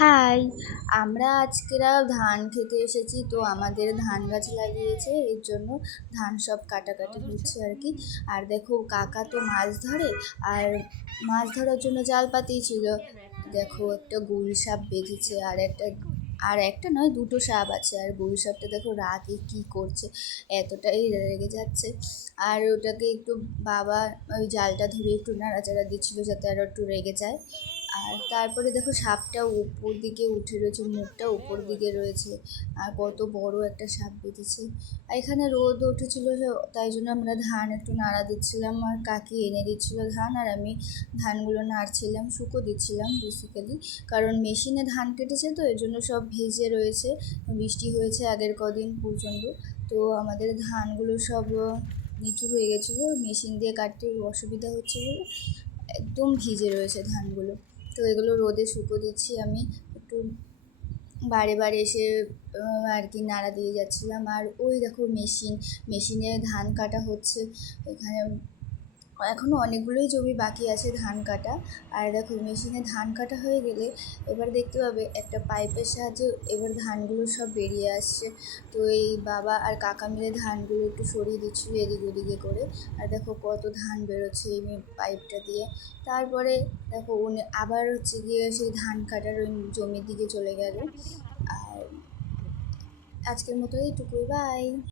High, আমরা আজকেরা ধান খেতে এসেছি, তো আমাদের ধান গাছ লাগিয়েছে, এর জন্য ধান সব কাটাকাটি হচ্ছে আর কি। আর দেখো, কাকা তো মাছ ধরে, আর মাছ ধরার জন্য জাল পাতিয়েছিল দেখো, একটা গুল সাপ বেঁধেছে, আর একটা আর একটা নয়, দুটো সাপ আছে। আর গুল সাপটা দেখো রাগে কী করছে, এতটাই রেগে যাচ্ছে। আর ওটাকে একটু বাবা ওই জালটা ধরে একটু নাড়াচাড়া দিচ্ছিল, যাতে আরও একটু রেগে যায়। আর তারপরে দেখো সাপটা উপর দিকে উঠে রয়েছে, মুখটা উপর দিকে রয়েছে। আর কত বড় একটা সাপ বেঁধেছে। আর এখানে রোদ উঠেছিল তাই জন্য আমরা ধান একটু নাড়া দিচ্ছিলাম আর কাকি এনে দিচ্ছিল ধান। আর আমি ধানগুলো নাড়ছিলাম, শুকো দিচ্ছিলাম বেসিক্যালি কারণ মেশিনে ধান কেটেছে তো, এর জন্য সব ভেজে রয়েছে। বৃষ্টি হয়েছে আগের কদিন পর্যন্ত তো আমাদের ধানগুলো সব নিচু হয়ে গেছিল মেশিন দিয়ে কাটতে অসুবিধা হচ্ছে বলে একদম ভিজে রয়েছে ধানগুলো। তো এগুলো রোদে শুকো দিচ্ছি আমি। একটু বারে বারে এসে আর কি নাড়া দিয়ে যাচ্ছিলাম। আর ওই দেখো মেশিন, মেশিনে ধান কাটা হচ্ছে। এখানে এখনও অনেকগুলোই জমি বাকি আছে ধান কাটা। আর দেখো, মেশিনে ধান কাটা হয়ে গেলে এবার দেখতে পাবে একটা পাইপের সাহায্যে এবার ধানগুলো সব বেরিয়ে আসছে। তো এই বাবা আর কাকা মিলে ধানগুলো একটু সরিয়ে দিচ্ছিল এদিক ওদিকে করে। আর দেখো কত ধান বেরোচ্ছে এই পাইপটা দিয়ে। তারপরে দেখো উনি আবার হচ্ছে গিয়ে সেই ধান কাটার ওই জমির দিকে চলে গেল আর আজকের মতো এইটুকুই, বাই।